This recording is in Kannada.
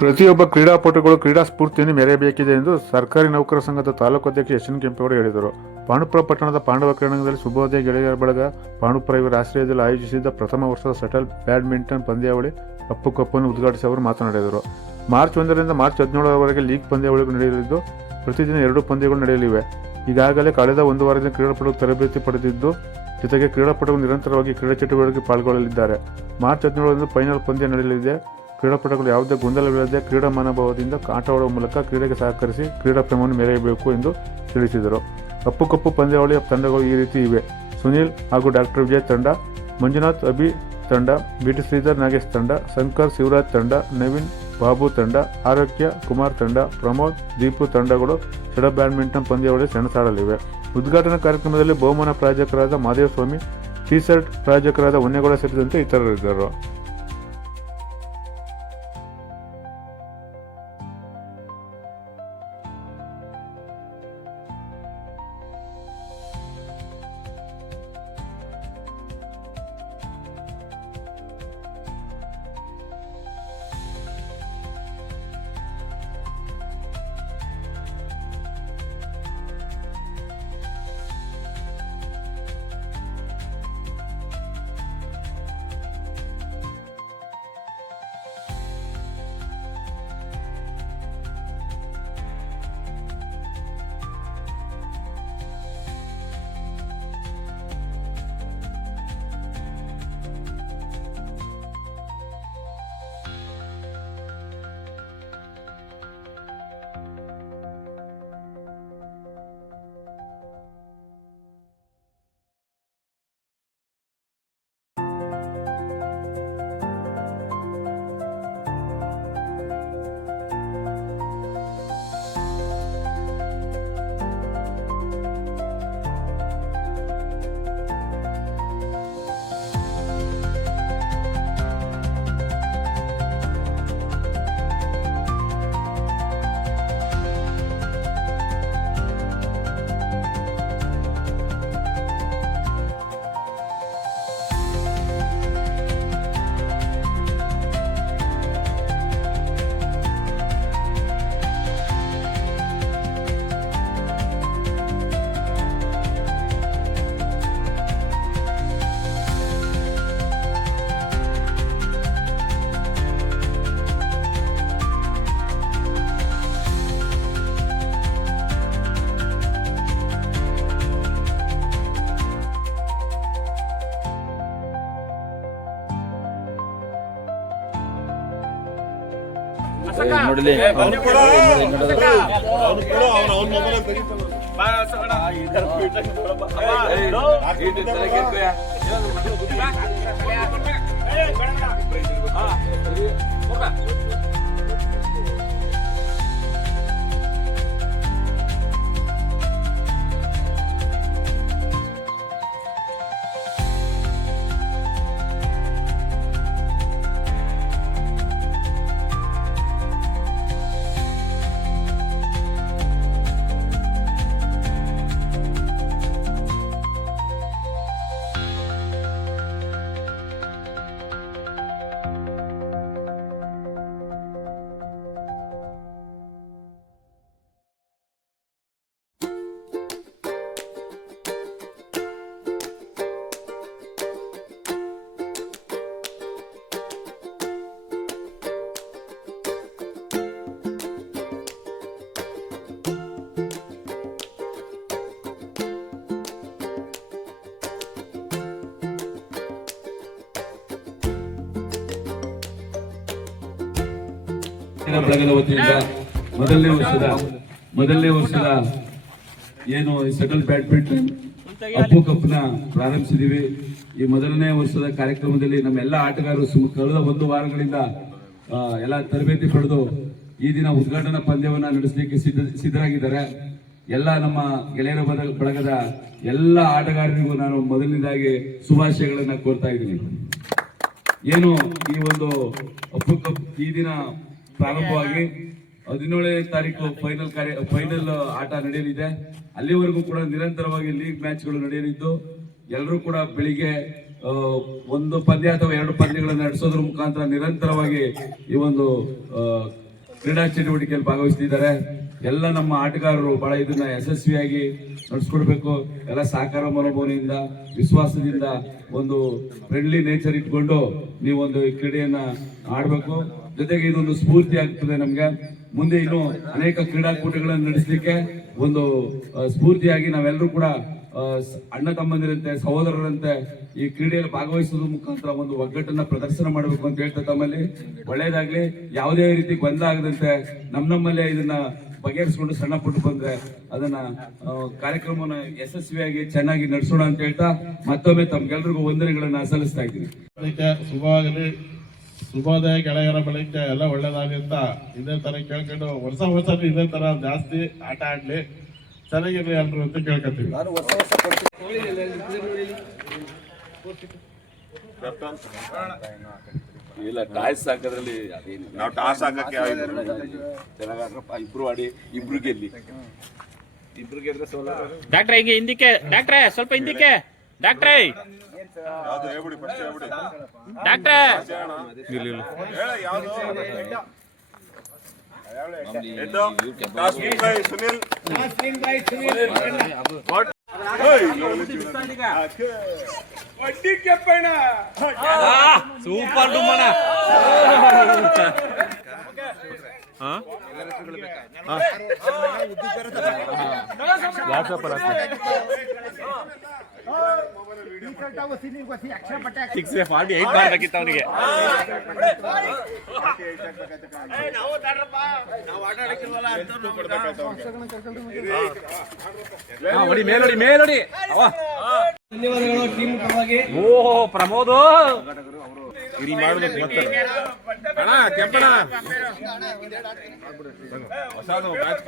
ಪ್ರತಿಯೊಬ್ಬ ಕ್ರೀಡಾಪಟುಗಳು ಕ್ರೀಡಾ ಸ್ಫೂರ್ತಿಯನ್ನು ಮೆರೆಯಬೇಕಿದೆ ಎಂದು ಸರ್ಕಾರಿ ನೌಕರ ಸಂಘದ ತಾಲೂಕು ಅಧ್ಯಕ್ಷ ಎಸ್ ಎನ್ ಕೆಂಪೇಗೌಡ ಹೇಳಿದರು. ಪಾಂಡುಪುರ ಪಟ್ಟಣದ ಪಾಂಡವ ಕ್ರೀಡಾಂಗಣದಲ್ಲಿ ಶುಭೋದಯ ಗೆಳೆಯರ ಬಳಗ ಪಾಂಡುಪುರ ಇವರ ಆಶ್ರಯದಲ್ಲಿ ಆಯೋಜಿಸಿದ್ದ ಪ್ರಥಮ ವರ್ಷದ ಶಟಲ್ ಬ್ಯಾಡ್ಮಿಂಟನ್ ಪಂದ್ಯಾವಳಿ ಕಪ್ಪು ಕಪ್ಪನ್ನು ಉದ್ಘಾಟಿಸಿ ಅವರು ಮಾತನಾಡಿದರು. ಮಾರ್ಚ್ 1ರಿಂದ ಮಾರ್ಚ್ 17ರವರೆಗೆ ಲೀಗ್ ಪಂದ್ಯಾವಳಿಗಳು ನಡೆಯಲಿದ್ದು ಪ್ರತಿದಿನ 2 ಪಂದ್ಯಗಳು ನಡೆಯಲಿವೆ. ಈಗಾಗಲೇ ಕಳೆದ 1 ವಾರದಿಂದ ಕ್ರೀಡಾಪಟುಗಳು ತರಬೇತಿ ಪಡೆದಿದ್ದು ಜೊತೆಗೆ ಕ್ರೀಡಾಪಟುಗಳು ನಿರಂತರವಾಗಿ ಕ್ರೀಡಾ ಚಟುವಟಿಕೆ ಪಾಲ್ಗೊಳ್ಳಲಿದ್ದಾರೆ. ಮಾರ್ಚ್ 17ರಂದು ಫೈನಲ್ ಪಂದ್ಯ ನಡೆಯಲಿದೆ. ಕ್ರೀಡಾಪಟುಗಳು ಯಾವುದೇ ಗೊಂದಲವಿಲ್ಲದೆ ಕ್ರೀಡಾ ಮನೋಭಾವದಿಂದ ಆಟವಾಡುವ ಮೂಲಕ ಕ್ರೀಡೆಗೆ ಸಹಕರಿಸಿ ಕ್ರೀಡಾ ಪ್ರೇಮವನ್ನು ಮೆರೆಯಬೇಕು ಎಂದು ತಿಳಿಸಿದರು. ಕಪ್ಪು ಪಂದ್ಯಾವಳಿಯ ತಂಡಗಳು ಈ ರೀತಿ ಇವೆ: ಸುನೀಲ್ ಹಾಗೂ ಡಾಕ್ಟರ್ ವಿಜಯ್ ತಂಡ, ಮಂಜುನಾಥ್ ಅಭಿ ತಂಡ, ಬಿಟಿ ಶ್ರೀಧರ್ ನಾಗೇಶ್ ತಂಡ, ಶಂಕರ್ ಶಿವರಾಜ್ ತಂಡ, ನವೀನ್ ಬಾಬು ತಂಡ, ಆರೋಗ್ಯ ಕುಮಾರ್ ತಂಡ, ಪ್ರಮೋದ್ ದೀಪು ತಂಡಗಳು ಶಟಲ್ ಬ್ಯಾಡ್ಮಿಂಟನ್ ಪಂದ್ಯಾವಳಿ ಸೆಣಸಾಡಲಿವೆ. ಉದ್ಘಾಟನಾ ಕಾರ್ಯಕ್ರಮದಲ್ಲಿ ಬಹುಮಾನ ಪ್ರಾಯೋಜಕರಾದ ಮಾದೇವಸ್ವಾಮಿ, ಟಿ-ಶರ್ಟ್ ಪ್ರಾಯೋಜಕರಾದ ಹೊನ್ನೇಗೌಡ ಸೇರಿದಂತೆ ಇತರರಿದ್ದರು. ನೋಡಲಿ ಬಳಗದ ವತಿಯಿಂದ ಮೊದಲನೇ ವರ್ಷದ ಏನು ಶಟಲ್ ಬ್ಯಾಡ್ಮಿಂಟನ್ ಕಪ್ಪು ಕಪ್ನ ಪ್ರಾರಂಭಿಸಿದೀವಿ. ಈ ಮೊದಲನೇ ವರ್ಷದ ಕಾರ್ಯಕ್ರಮದಲ್ಲಿ ನಮ್ಮೆಲ್ಲ ಆಟಗಾರರು ಕಳೆದ 1 ವಾರಗಳಿಂದ ಎಲ್ಲ ತರಬೇತಿ ಪಡೆದು ಈ ದಿನ ಉದ್ಘಾಟನಾ ಪಂದ್ಯವನ್ನ ನಡೆಸಲಿಕ್ಕೆ ಸಿದ್ಧರಾಗಿದ್ದಾರೆ. ಎಲ್ಲ ನಮ್ಮ ಗೆಳೆಯರ ಬಳಗದ ಎಲ್ಲ ಆಟಗಾರರಿಗೂ ನಾನು ಮೊದಲನೇದಾಗಿ ಶುಭಾಶಯಗಳನ್ನ ಕೋರ್ತಾ ಇದ್ದೀನಿ. ಏನು ಈ ಒಂದು ಕಪ್ಪು ಕಪ್ ಈ ದಿನ ಪ್ರಾರಂಭವಾಗಿ 17ನೇ ತಾರೀಕು ಫೈನಲ್ ಆಟ ನಡೆಯಲಿದೆ. ಅಲ್ಲಿವರೆಗೂ ಕೂಡ ನಿರಂತರವಾಗಿ ಲೀಗ್ ಮ್ಯಾಚ್ಗಳು ನಡೆಯಲಿದ್ದು ಎಲ್ಲರೂ ಕೂಡ ಬೆಳಿಗ್ಗೆ 1 ಪಂದ್ಯ ಅಥವಾ 2 ಪಂದ್ಯಗಳನ್ನು ನಡೆಸೋದ್ರ ಮುಖಾಂತರ ನಿರಂತರವಾಗಿ ಈ ಒಂದು ಕ್ರೀಡಾ ಚಟುವಟಿಕೆಯಲ್ಲಿ ಭಾಗವಹಿಸ್ತಿದ್ದಾರೆ. ಎಲ್ಲ ನಮ್ಮ ಆಟಗಾರರು ಬಹಳ ಇದನ್ನ ಯಶಸ್ವಿಯಾಗಿ ನಡೆಸ್ಕೊಡ್ಬೇಕು. ಎಲ್ಲ ಸಹಕಾರ ಮನೋಭಾವನೆಯಿಂದ, ವಿಶ್ವಾಸದಿಂದ, ಒಂದು ಫ್ರೆಂಡ್ಲಿ ನೇಚರ್ ಇಟ್ಕೊಂಡು ನೀವೊಂದು ಈ ಕ್ರೀಡೆಯನ್ನ ಆಡ್ಬೇಕು. ಜೊತೆಗೆ ಇದೊಂದು ಸ್ಫೂರ್ತಿ ಆಗ್ತದೆ ನಮ್ಗೆ. ಮುಂದೆ ಇನ್ನು ಅನೇಕ ಕ್ರೀಡಾಕೂಟಗಳನ್ನು ನಡೆಸಲಿಕ್ಕೆ ಒಂದು ಸ್ಫೂರ್ತಿಯಾಗಿ ನಾವೆಲ್ಲರೂ ಕೂಡ ಅಣ್ಣ ತಮ್ಮಂದಿರಂತೆ, ಸಹೋದರರಂತೆ ಈ ಕ್ರೀಡೆಯಲ್ಲಿ ಭಾಗವಹಿಸೋದ್ರ ಮುಖಾಂತರ ಒಂದು ಒಗ್ಗಟ್ಟನ್ನ ಪ್ರದರ್ಶನ ಮಾಡಬೇಕು ಅಂತ ಹೇಳ್ತಾ ತಮ್ಮಲ್ಲಿ ಒಳ್ಳೇದಾಗ್ಲಿ. ಯಾವುದೇ ರೀತಿ ಗೊಂದಲ ಆಗದಂತೆ ನಮ್ಮಲ್ಲೇ ಇದನ್ನ ಬಗೆಹರಿಸಿಕೊಂಡು ಸಣ್ಣ ಪುಟ್ಟು ಬಂದ್ರೆ ಅದನ್ನ ಕಾರ್ಯಕ್ರಮನ ಯಶಸ್ವಿಯಾಗಿ ಚೆನ್ನಾಗಿ ನಡೆಸೋಣ ಅಂತ ಹೇಳ್ತಾ ಮತ್ತೊಮ್ಮೆ ತಮ್ಗೆಲ್ರಿಗೂ ವಂದನೆಗಳನ್ನ ಸಲ್ಲಿಸ್ತಾ ಇದ್ದೀನಿ. ಶುಭವಾಗಲಿ. ಶುಭೋದಯ ಗೆಳೆಯರ ಬೆಳಗ್ಗೆ ಎಲ್ಲ ಒಳ್ಳೇದಾಗಲಿ ಅಂತ ಇದೇ ತರ ಕೇಳ್ಕೊಂಡು ವರ್ಷ ಇದೇ ತರ ಜಾಸ್ತಿ ಆಟ ಆಡ್ಲಿ, ಚೆನ್ನಾಗಿರ್ಲಿ ಎಲ್ರು ಅಂತ ಕೇಳ್ಕೊತೀವಿ. ಇಲ್ಲ ಟಾಯ್ಸ್ ಹಾಕೋದ್ರಲ್ಲಿ ನಾವು ಟಾಸ್ ಹಾಕಕ್ಕೆ ಚೆನ್ನಾಗಪ್ಪ. ಇಬ್ರು ಆಡಿ ಇಬ್ರು ಗೆಲ್ಲಿ, ಇಬ್ರು ಗೆದ್ರೆ ಸೋಲ. ಡಾಕ್ಟ್ರೆ ಹಿಂಗೆ ಹಿಂದಕ್ಕೆ, ಡಾಕ್ಟ್ರೆ ಸ್ವಲ್ಪ ಹಿಂದಕ್ಕೆ, ಡಾಕ್ಟ್ರೆ ಯಾವ್ದು ಹೇಳ್ಬಿಡಿ, ಫಸ್ಟ್ ಹೇಳ್ಬಿಡಿ. ಡಾಕ್ಟ್ರೆ ಹೇಳ ಯಾವ್ದು ಎದ್ದು toss win by Sunil. Super ಡುಮ್ಮನ. ಮಾಡಬೇಕಿತ್ತು ಅವನಿಗೆ. ಮೇಲೋಡಿ ಮೇಲೋಡಿ. ಓಹೋ ಪ್ರಮೋದ್ ಇಲ್ಲಿ ಮಾಡ್ಬೇಕು ಮತ್ತೆ ಅಣ್ಣ ಕೆಂಪಣ ಹೊಸದು ಮ್ಯಾಚ್